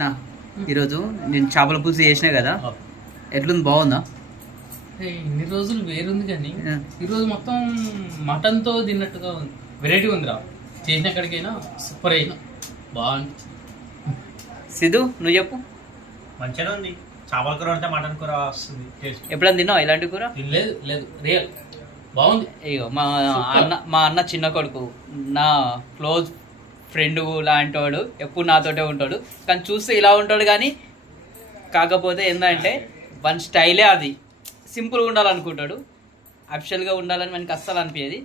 నా ఈరోజు నేను చేపల పులుసు చేసిన కదా. ఎట్లుంది? బాగుందా? ఇన్ని రోజులు వేరుంది కానీ. ఈరోజు మొత్తం మటన్తో తిన్నట్టుగా ఉంది. వెరైటీ ఉందిరా. చేసిన ఎక్కడికైనా సూపర్ అయినా. బాగుంది. సిద్ధు నువ్వు చెప్పు. మంచిగానే ఉంది. చేపల కూర అంటే మటన్ కూర వస్తుంది టేస్ట్. ఎప్పుడైనా తిన్నావు ఇలాంటి కూర? లేదు లేదు. రియల్ బాగుంది. అయ్యో మా అన్న మా అన్న చిన్న కొడుకు. నా క్లోజ్ ఫ్రెండ్ లాంటి వాడు ఎప్పుడు నాతోటే ఉంటాడు. కానీ చూస్తే ఇలా ఉంటాడు కానీ కాకపోతే ఏంటంటే వన్ స్టైలే అది. సింపుల్గా ఉండాలనుకుంటాడు. అఫిషియల్గా ఉండాలని మనకి అస్సలు అనిపించేది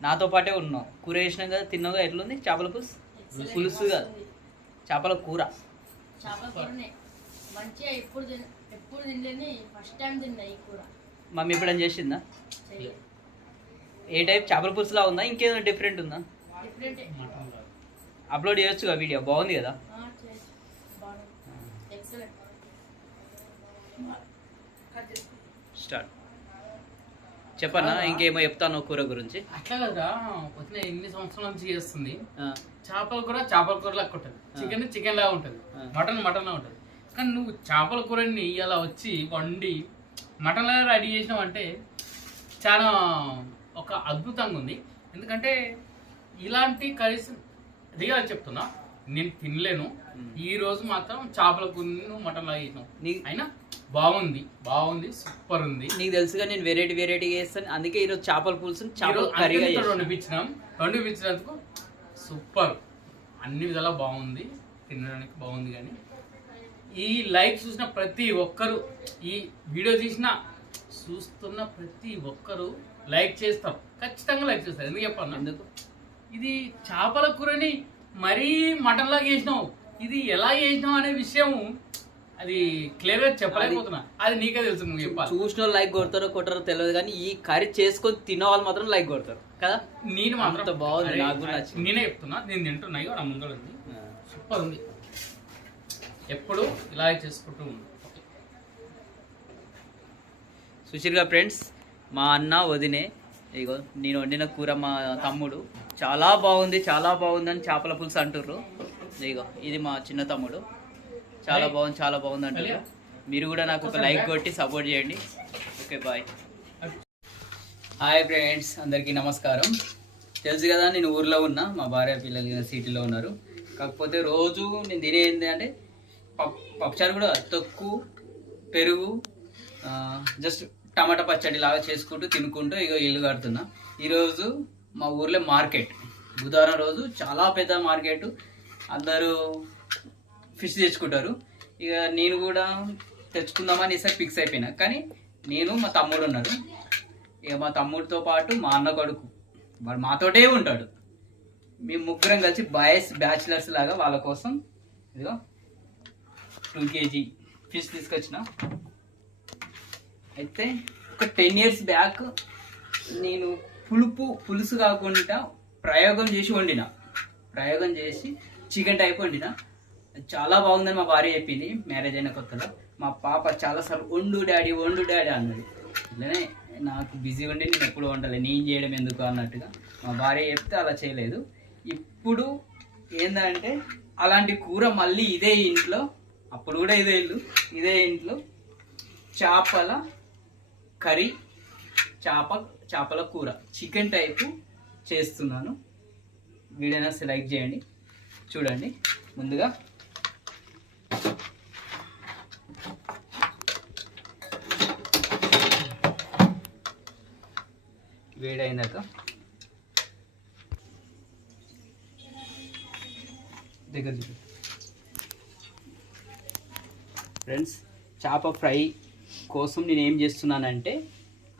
నాతో పాటే ఉన్నాం. కూర వేసినాం కదా తిన్నాగా ఎట్లుంది? చేపల పులుసు? పులుసు కాదు. చేపల కూర. చేపల కూరనే. మంచిగా ఎప్పుడు తిన ఎప్పుడు తినలేని ఫస్ట్ టైం తిన్నా ఈ కూర. మమ్మీ ఎప్పుడైనా చేసిందా. ఏ టైప్? చేపల పులుసులా ఉందా? ఇంకేదో డిఫరెంట్ ఉందా? డిఫరెంటే. అప్లోడ్ చేయొచ్చుగా వీడియో? బాగుంది కదా? చేయొచ్చు. స్టార్ట్. చెప్పన్నా ఇంకేమో చెప్తాను కూర గురించి? అట్లా కదరా. వచ్చిన ఎన్ని సంవత్సరాల నుంచి చేస్తుంది? ఆ, చేపల కూర చేపల కూర లాగా ఉంటుంది చికెన్ చికెన్ లాగా ఉంటుంది. మటన్ మటన్ లాగా ఉంటుంది. కానీ నువ్వు చేపల కూరని ఇలా వచ్చి వండి మటన్ లాగా రెడీ చేసినావు అంటే చాలా ఒక అద్భుతంగా ఉంది. ఎందుకంటే ఇలాంటి కర్రీస్ రియల్ చెప్తున్నా. నేను తినలేను. ఈ రోజు మాత్రం చేపల కూరను మటన్ లాగా అయినా బాగుంది. బాగుంది. సూపర్ ఉంది. నీకు తెలుసుగా నేను వెరైటీ వెరైటీ చేస్తాను. అందుకే ఈరోజు చేపల పులుసు చేపల కర్రీగా రెండు పిచ్చినందుకు సూపర్. అన్ని విధాలా బాగుంది. తినడానికి బాగుంది కానీ. ఈ లైవ్ చూసిన ప్రతి ఒక్కరు ఈ వీడియో తీసిన చూస్తున్న ప్రతి ఒక్కరు లైక్ చేస్తారు. ఖచ్చితంగా లైక్ చేస్తారు. ఎందుకు చెప్పాను ఎందుకు? ఇది చేపల కూరని మరీ మటన్ లాగా చేసినావు. ఇది ఎలా చేసినావు అనే విషయం అది క్లియర్గా చెప్పలేకపోతున్నా. అది నీకే తెలుసు నువ్వు చెప్పాలి. చూసిన లైక్ కొడతారో కొట్టారో తెలియదు కానీ ఈ కర్రీ చేసుకొని తినే వాళ్ళు మాత్రం లైక్ కొడతారు. కదా? నేను మాత్రం బాగుంది, నాకు. నేనే చెప్తున్నా నేను తింటున్నా నా ముందర ఉంది. సూపర్ ఉంది. ఎప్పుడు ఇలాగే చేసుకుంటూ ఉంది. సుశీల్గా ఫ్రెండ్స్ మా అన్న వదినే ఇగో నేను వండిన కూర మా తమ్ముడు. చాలా బాగుంది చాలా బాగుంది అని చేపల పులుసు అంటుర్రు. ఇగో ఇది మా చిన్న తమ్ముడు. చాలా బాగుంది చాలా బాగుంది అంటారు మీరు కూడా నాకు ఒక లైక్ కొట్టి సపోర్ట్ చేయండి. Okay bye. హాయ్ ఫ్రెండ్స్ అందరికీ నమస్కారం. తెలుసు కదా నేను ఊర్లో ఉన్నా. మా భార్య పిల్లలు సిటీలో ఉన్నారు. కాకపోతే రోజు నేను తినేది అంటే పప్ పప్పుచారు కూడా తొక్కు పెరుగు జస్ట్ టమాటా పచ్చడి లాగా చేసుకుంటూ తినుకుంటూ ఇక ఇల్లు కడుతున్నా. ఈరోజు మా ఊర్లో మార్కెట్. బుధవారం రోజు చాలా పెద్ద మార్కెట్. అందరూ ఫిష్ తెచ్చుకుంటారు. ఇక నేను కూడా తెచ్చుకుందామని ఈసారి ఫిక్స్ అయిపోయినా. కానీ నేను మా తమ్ముడు ఉన్నారు. ఇక మా తమ్ముడితో పాటు మా అన్న కొడుకు. వాడు మాతోటే ఉంటాడు. మేము ముగ్గురం కలిసి బాయ్స్ బ్యాచిలర్స్ లాగా వాళ్ళ కోసం ఇదిగో టూ కేజీ ఫిష్ తీసుకొచ్చిన. అయితే ఒక టెన్ ఇయర్స్ బ్యాక్ నేను పులుపు పులుసు కాకుండా ప్రయోగం చేసి వండిన. ప్రయోగం చేసి చికెన్ టైప్ వండిన. చాలా బాగుందని మా భార్య చెప్పింది మ్యారేజ్ అయిన కొత్తలో. మా పాప చాలాసార్లు వండు డాడీ వండు డాడీ అన్నది. ఇట్లనే నాకు బిజీ ఉండి నేను ఎప్పుడు వండలే నేను చేయడం ఎందుకు అన్నట్టుగా మా భార్య చెప్తే అలా చేయలేదు. ఇప్పుడు ఏంటంటే అలాంటి కూర మళ్ళీ ఇదే ఇంట్లో అప్పుడు కూడా ఇదే ఇల్లు ఇదే ఇంట్లో చేపల కర్రీ చేప చేపల కూర. చికెన్ టైపు చేస్తున్నాను. వీడియోని సెలెక్ట్ చేయండి. చూడండి. ముందుగా వేడైనాక దగ్గర ఫ్రెండ్స్ చేప ఫ్రై కోసం నేను ఏం చేస్తున్నానంటే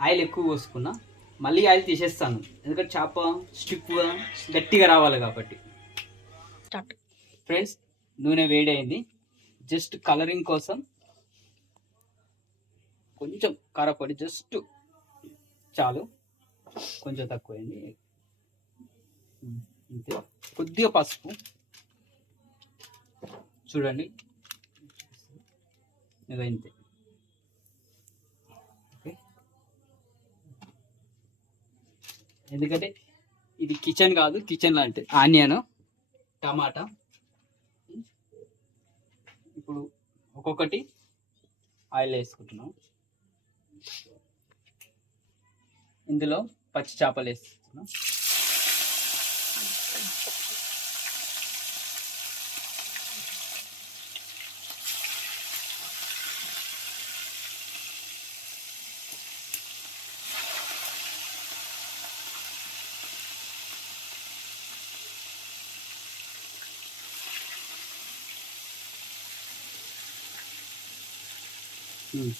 ఆయిల్ ఎక్కువ పోసుకున్నా. మళ్ళీ ఆయిల్ తీసేస్తాను. ఎందుకంటే చేప స్టిప్గా గట్టిగా రావాలి కాబట్టి. ఫ్రెండ్స్ నూనె వేడైంది. జస్ట్ కలరింగ్ కోసం కొంచెం కారపొడి జస్ట్ చాలు. కొంచెం తక్కువైంది. అంతే కొద్దిగా పసుపు. చూడండి. ఇక ఇంతే ఎందుకంటే ఇది కిచెన్ కాదు కిచెన్ లాంటిది. Onion tomato. ఇప్పుడు ఒక్కొక్కటి ఆయిల్ వేసుకుంటున్నాం. ఇందులో పచ్చి చేపలు వేస్తున్నాం Hmm.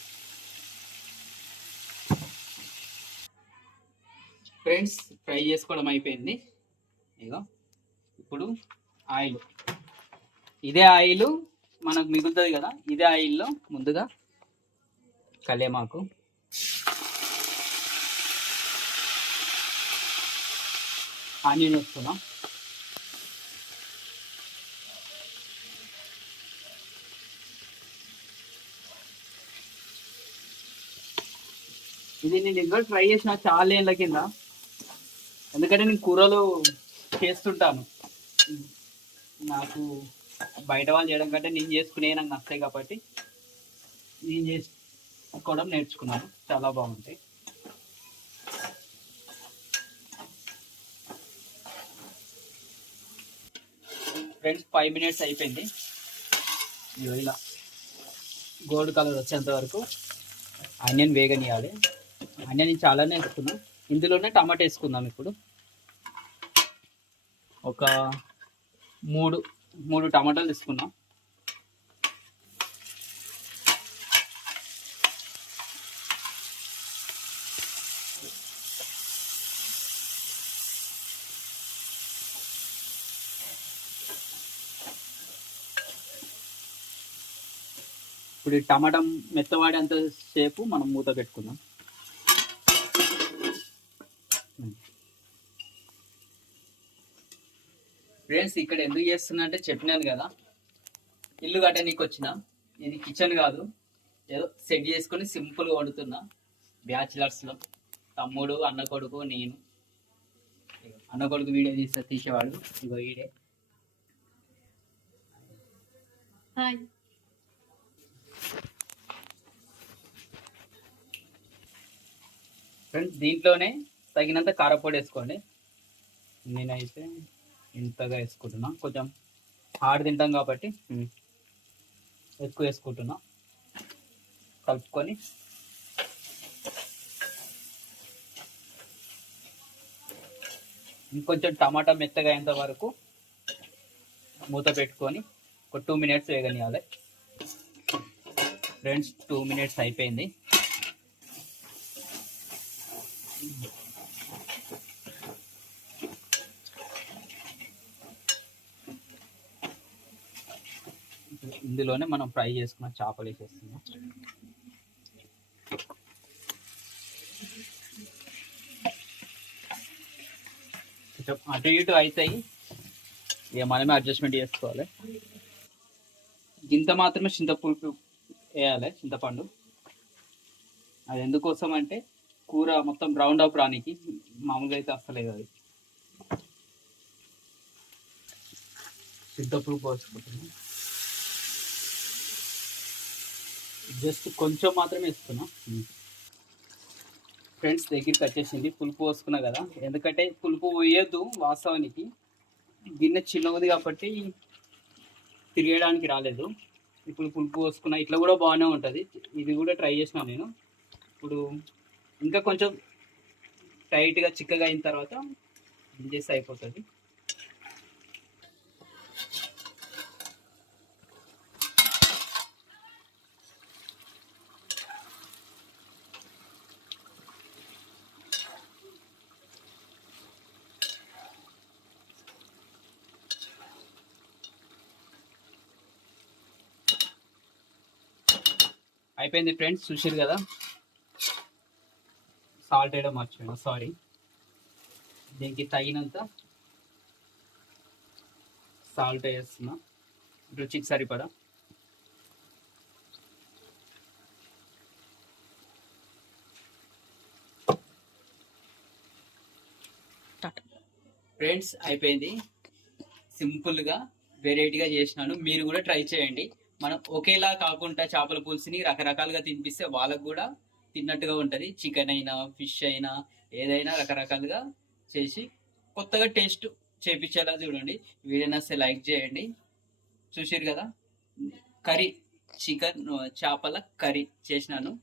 ఫ్రెండ్స్ ఫ్రై చేసుకోవడం అయిపోయింది. ఇగో ఇప్పుడు ఆయిల్. ఇదే ఆయిల్ మనకు మిగులుతుంది కదా ఇదే ఆయిల్లో ముందుగా కలేమాకు ఆనియన్ వేస్తున్నాం ఇది నేను ఇంకా ట్రై చేసిన చాలా ఏళ్ళ కింద. ఎందుకంటే నేను కూరలు చేస్తుంటాను. నాకు బయట వాళ్ళు చేయడం కంటే నేను చేసుకునే నాకు నచ్చాయి కాబట్టి నేను చేసుకోవడం నేర్చుకున్నాను. చాలా బాగుంటాయి. ఫ్రెండ్స్ ఫైవ్ మినిట్స్ అయిపోయింది. ఇలా. గోల్డ్ కలర్ వచ్చేంత వరకు ఆనియన్ వేగనియాలి ఆనియన్ చాలానే వేసుకున్నాం. ఇందులోనే టమాటా వేసుకుందాం ఇప్పుడు. ఒక మూడు మూడు టమాటాలు తీసుకున్నాం. ఇప్పుడు ఈ టమాటా మెత్తవాడేంత సేపు మనం మూత పెట్టుకుందాం. ఫ్రెండ్స్ ఇక్కడ ఎందుకు చేస్తున్నా అంటే చెప్పినాను కదా. ఇల్లు కట్టనీకి వచ్చిన. ఇది కిచెన్ కాదు. ఏదో సెట్ చేసుకొని సింపుల్గా వండుతున్నా. బ్యాచిలర్స్లో తమ్ముడు అన్న కొడుకు నేను. అన్న కొడుకు వీడియో తీస్తే తీసేవాడు. ఇగో ఈడే. హాయ్ ఫ్రెండ్స్ దీంట్లోనే తగినంత కారపొడి వేసుకోండి. నేనైతే ఇంతగా వేసుకుంటున్నా. కొంచెం హార్డ్ తింటాం కాబట్టి ఎక్కువ వేసుకుంటున్నా. కలుపుకొని. ఇంకొంచెం టమాటా మెత్తగా అయ్యేంత వరకు మూత పెట్టుకొని ఒక టూ మినిట్స్ వేగనియాలి ఫ్రెండ్స్ టూ మినిట్స్ అయిపోయింది. ఇందులోనే మనం ఫ్రై చేసుకున్న చేపలు వేసేస్తున్నాం. అటు ఇటు అవుతాయి. ఇక మనమే అడ్జస్ట్మెంట్ చేసుకోవాలి. ఇంత మాత్రమే చింతపులుపు వేయాలి చింతపండు. అది ఎందుకోసం అంటే కూర మొత్తం రౌండ్ అప్ రానికి మామూలుగా అయితే అస్సలేదు అది. చింతపులుపు పోసుకుంటున్నాం. జస్ట్ కొంచెం మాత్రమే వేసుకున్నా. ఫ్రెండ్స్ దగ్గరికి వచ్చేసింది. పులుపు పోసుకున్నా కదా. ఎందుకంటే పులుపు పోయొద్దు వాస్తవానికి. గిన్నె చిన్నది కాబట్టి తిరగడానికి రాలేదు. ఇప్పుడు పులుపు పోసుకున్నా ఇట్లా కూడా బాగానే ఉంటుంది. ఇది కూడా ట్రై చేసినా నేను. ఇప్పుడు ఇంకా కొంచెం టైట్గా చిక్కగా అయిన తర్వాత చేసి అయిపోతుంది. అయిపోయింది ఫ్రెండ్స్ చూసారు కదా? సాల్ట్ వేయడం మర్చిపోయాను సారీ దీనికి తగినంత సాల్ట్ వేస్తున్నా. రుచికి సరిపడా. ఫ్రెండ్స్ అయిపోయింది. సింపుల్గా వెరైటీగా చేసినాను. మీరు కూడా ట్రై చేయండి. మనం ఒకేలా కాకుండా చేపల పులుసుని రకరకాలుగా తినిపిస్తే వాళ్ళకు కూడా తిన్నట్టుగా ఉంటుంది. చికెన్ అయినా ఫిష్ అయినా ఏదైనా రకరకాలుగా చేసి కొత్తగా టేస్ట్ చేపించేలా చూడండి. వీడియో నస్తే లైక్ చేయండి. చూసారు కదా? కర్రీ చికెన్ చేపల కర్రీ చేసినాను.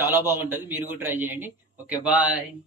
చాలా బాగుంటుంది. మీరు కూడా ట్రై చేయండి. Okay bye